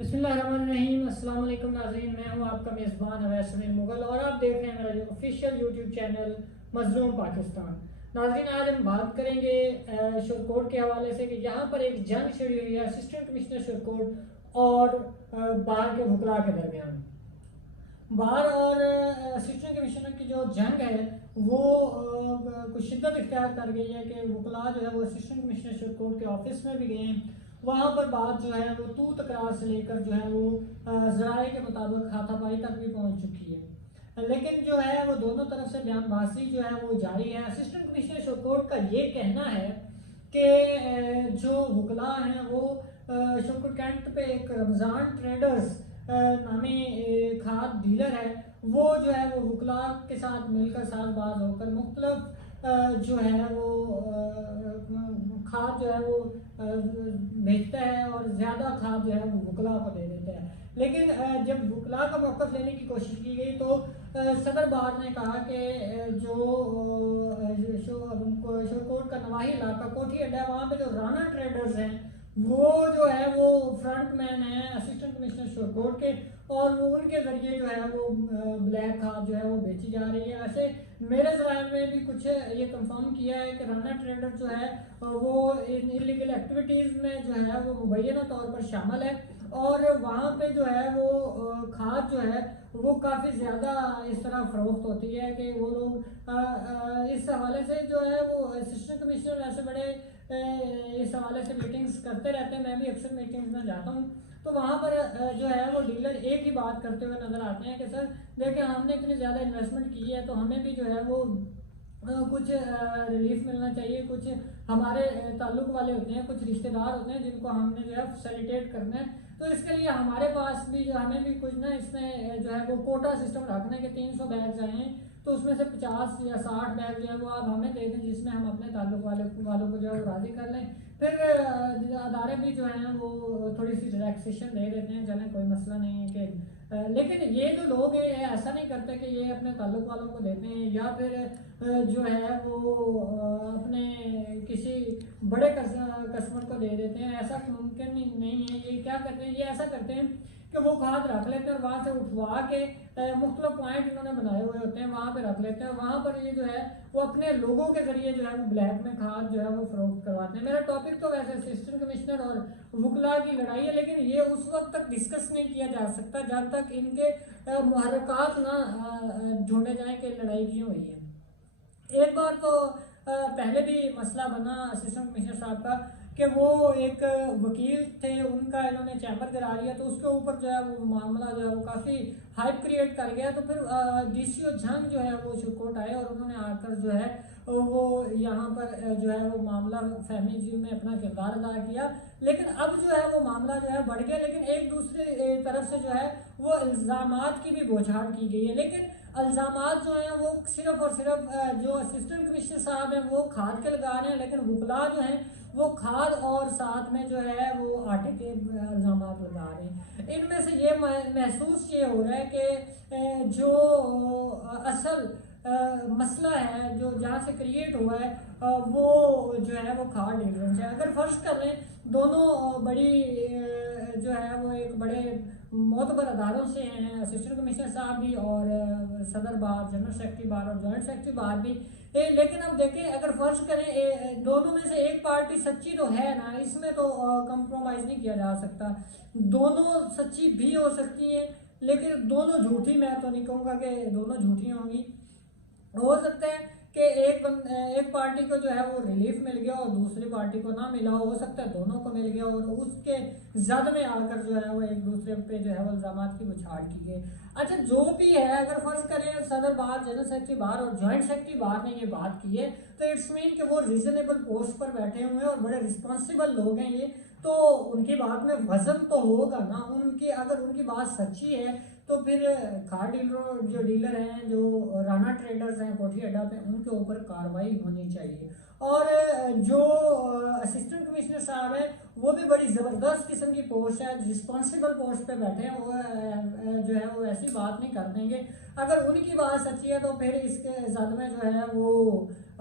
बिस्मिल्लाहिर्रहमानिर्रहीम। अस्सलाम वालेकुम नाज़रीन, मैं हूं आपका मेज़बान अवैस समीर मुगल और आप देख रहे हैं मेरा जो ऑफिशियल यूट्यूब चैनल मज़लूम पाकिस्तान। नाज़रीन, आज हम बात करेंगे शुरकोट के हवाले से कि यहाँ पर एक जंग छिड़ी हुई है असिस्टेंट कमिश्नर शुरकोट और बार के वकला के दरमियान। बार और असिस्टेंट कमिश्नर की जो जंग है वो कुछ शिद्दत इख्तियार कर गई है कि वकला जो है वो असिस्टेंट कमिश्नर शुरकोट के ऑफिस में भी गए हैं। वहाँ पर बात जो है वो तू तकरार से लेकर जो है वो ज़राए के मुताबिक हाथापाई तक भी पहुँच चुकी है। लेकिन जो है वो दोनों तरफ से बयानबाजी जो है वो जारी है। असिस्टेंट कमिश्नर शुरकोट का ये कहना है कि जो वकला हैं वो शुरकोट कैंट पे एक रमज़ान ट्रेडर्स नामी खाद डीलर है, वो जो है वो वकला के साथ मिलकर साजबाज होकर मुख्तलिफ जो है वो खाद जो है वो बेचता है और ज़्यादा खाद जो है वो वकला को दे देता है। लेकिन जब वकला का मौक़िफ़ लेने की कोशिश की गई तो सदर बार ने कहा कि जो शोरकोट का नवाही इलाका कोठी अड्डा है, वहाँ पे जो राना ट्रेडर्स हैं वो जो है वो फ्रंट मैन है असिस्टेंट कमिश्नर शोरकोट के, और वो उनके ज़रिए जो है वो ब्लैक खाद जो है वो बेची जा रही है। वैसे मेरे ज़राए में भी कुछ ये कंफर्म किया है कि राना ट्रेडर जो है वो इन इलीगल एक्टिविटीज़ में जो है वो मुबैना तौर पर शामिल है, और वहाँ पे जो है वो खाद जो है वो काफ़ी ज़्यादा इस तरह फ़रोख्त होती है कि वो लोग इस हवाले से जो है वो असिस्टेंट कमिश्नर ऐसे बड़े इस हवाले से मीटिंग्स करते रहते हैं। मैं भी अक्सर मीटिंग्स में जाता हूँ, तो वहाँ पर जो है वो डीलर एक ही बात करते हुए नज़र आते हैं कि सर देखिए, हमने इतनी ज़्यादा इन्वेस्टमेंट की है तो हमें भी जो है वो कुछ रिलीफ मिलना चाहिए। कुछ हमारे ताल्लुक वाले होते हैं, कुछ रिश्तेदार होते हैं जिनको हमने जो है फैसिलिटेट करना है, तो इसके लिए हमारे पास भी जो हमें भी कुछ ना इसमें जो है वो कोटा सिस्टम रखना है कि 300 बैग आए हैं तो उसमें से 50 या 60 बैग जो है वो आप हमें दे दें, जिसमें हम अपने ताल्लुक वालों को जो है राज़ी कर लें। फिर अदारे भी जो हैं वो थोड़ी सी रिलैक्सेशन दे देते हैं, चलें कोई मसला नहीं है कि लेकिन ये जो लोग हैं ये ऐसा नहीं करते कि ये अपने ताल्लुक वालों को देते हैं या फिर जो है वो अपने किसी बड़े कस्टमर को दे देते हैं। ऐसा मुमकिन नहीं है। ये क्या करते हैं, ये ऐसा करते हैं कि वो खाद रख लेते हैं और वहाँ से उठवा के मुख्तलिफ पॉइंट इन्होंने बनाए हुए होते हैं, वहाँ पे रख लेते हैं। वहाँ पर ये जो है वो अपने लोगों के जरिए जो है वो ब्लैक में खाद जो है वो फरोख्त करवाते हैं। मेरा टॉपिक तो वैसे असिस्टेंट कमिश्नर और वकला की लड़ाई है, लेकिन ये उस वक्त तक डिस्कस नहीं किया जा सकता जब तक इनके मुहर्रकात ना ढूंढे जाएं कि लड़ाई क्यों हुई है। एक बार तो पहले भी मसला बना असिस्टेंट कमिश्नर साहब का कि वो एक वकील थे, उनका इन्होंने चैम्बर गिरा दिया, तो उसके ऊपर जो है वो मामला जो है वो काफ़ी हाइप क्रिएट कर गया। तो फिर डीसीओ झंग जो है वो सुप्रीम कोर्ट आए और उन्होंने आकर जो है वो यहाँ पर जो है वो मामला फहमी जी में अपना किरदार अदा किया। लेकिन अब जो है वो मामला जो है बढ़ गया, लेकिन एक दूसरे तरफ से जो है वो इल्ज़ामात की भी बौछार की गई है। लेकिन इल्ज़ामात जो हैं वो सिर्फ और सिर्फ जो असिस्टेंट कमिश्नर साहब हैं वो खाद के लगा रहे हैं, लेकिन वकला जो हैं वो खाद और साथ में जो है वो आटे के इल्ज़ामात लगा रहे हैं। इनमें से ये महसूस ये हो रहा है कि जो असल मसला है जो जहाँ से क्रिएट हुआ है वो जो है वो खाद डीलरों से। अगर फर्ज कर लें दोनों बड़ी जो है वो एक बड़े मोतबर अदारों से हैं, असिस्टेंट कमिश्नर साहब भी और सदर बार, जनरल सेक्रेटरी बार और जॉइंट सेक्रेटरी बार भी। लेकिन अब देखें, अगर फर्ज करें दोनों में से एक पार्टी सच्ची तो है ना, इसमें तो कंप्रोमाइज़ नहीं किया जा सकता। दोनों सच्ची भी हो सकती हैं लेकिन दोनों झूठी मैं तो नहीं कहूँगा कि दोनों झूठी होंगी। हो सकता है कि एक पार्टी को जो है वो रिलीफ मिल गया और दूसरी पार्टी को ना मिला हो सकता है दोनों को मिल गया और उसके जद में आकर जो है वो एक दूसरे पे जो है वो इल्ज़ामात की बौछार की गई। अच्छा, जो भी है, अगर फर्ज करें सदर बार, जनरल सेक्रेटरी बार और जॉइंट सेक्रेटरी बार ने ये बात की है तो इट्स मीन कि वो रीजनेबल पोस्ट पर बैठे हुए हैं और बड़े रिस्पॉन्सिबल लोग हैं ये, तो उनकी बात में वजन तो होगा ना। उनकी अगर उनकी बात सच्ची है तो फिर कार डीलर जो डीलर हैं, जो राना ट्रेडर्स हैं कोठी अड्डा पे, उनके ऊपर कार्रवाई होनी चाहिए। और जो असिस्टेंट कमिश्नर साहब हैं वो भी बड़ी ज़बरदस्त किस्म की पोस्ट है, रिस्पॉन्सिबल पोस्ट पे बैठे हैं, वो जो है वो ऐसी बात नहीं कर देंगे। अगर उनकी बात सच्ची है तो फिर इसके जद में जो है वो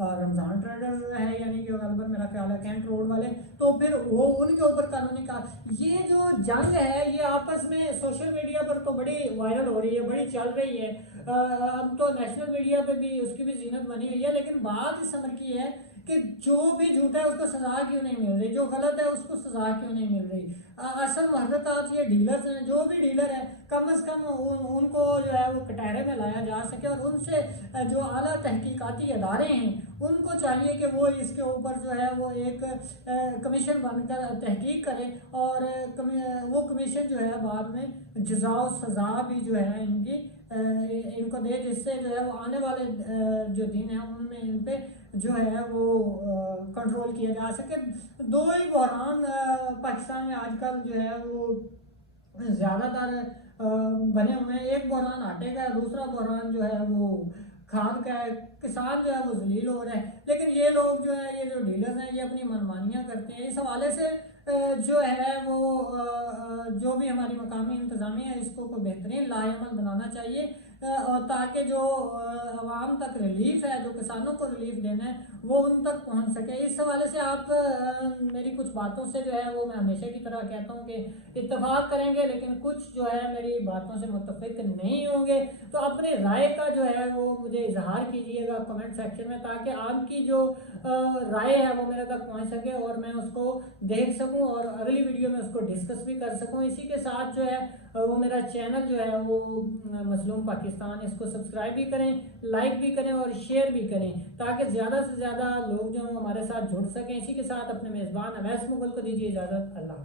रमज़ान ट्रेडर्स है, यानी कि गलबन मेरा ख्याल है कैंट रोड वाले, तो फिर वो उनके ऊपर कानूनी का ये जो जंग है ये आपस में सोशल मीडिया पर तो बड़ी वायरल हो रही है, बड़ी चल रही है। अब तो नेशनल मीडिया पे भी उसकी भी जीनत बनी हुई है। लेकिन बात इस समझ की है कि जो भी झूठा है उसको सजा क्यों नहीं मिल रही, जो गलत है उसको सजा क्यों नहीं मिल रही। असल महरकत ये डीलर्स हैं, जो भी डीलर है कम से कम उनको जो है वो कटहरे में लाया जा सके, और उनसे जो आला तहकीकाती अदारे हैं उनको चाहिए कि वो इसके ऊपर जो है वो एक कमीशन बनकर तहकीक करे, और वो कमीशन जो है बाद में जजा और सज़ा भी जो है इनको दे, जिससे जो है वो आने वाले जो दिन है उनमें इन पे जो है वो कंट्रोल किया जा सके। दो ही बहरान पाकिस्तान में आजकल जो है वो ज़्यादातर बने हुए हैं। एक बहरान आटे का है, दूसरा बहरान जो है वो खाद का है। किसान जो है वो जलील हो रहे हैं, लेकिन ये लोग जो है, ये जो डीलर्स हैं, ये अपनी मनमानियाँ करते हैं। इस हवाले से जो है वो जो भी हमारी मकामी इंतज़ामिया है इसको को बेहतरीन लाएमल बनाना चाहिए, और ताकि जो आवाम तक रिलीफ है, जो किसानों को रिलीफ देना है, वो उन तक पहुंच सके। इस हवाले से आप मेरी कुछ बातों से जो है वो मैं हमेशा की तरह कहता हूं कि इत्तेफाक करेंगे, लेकिन कुछ जो है मेरी बातों से मुत्तफिक नहीं होंगे। तो अपनी राय का जो है वो मुझे इजहार कीजिएगा कमेंट सेक्शन में, ताकि आपकी जो राय है वो मेरे तक पहुंच सके और मैं उसको देख सकूं और अगली वीडियो में उसको डिस्कस भी कर सकूं। इसी के साथ जो है वो मेरा चैनल जो है वो मजलूम पाकिस्तान, इसको सब्सक्राइब भी करें, लाइक भी करें और शेयर भी करें, ताकि ज़्यादा से ज़्यादा लोग जो हमारे साथ जुड़ सकें। इसी के साथ अपने मेज़बान अवैस मुगल को दीजिए इजाज़त। अल्लाह।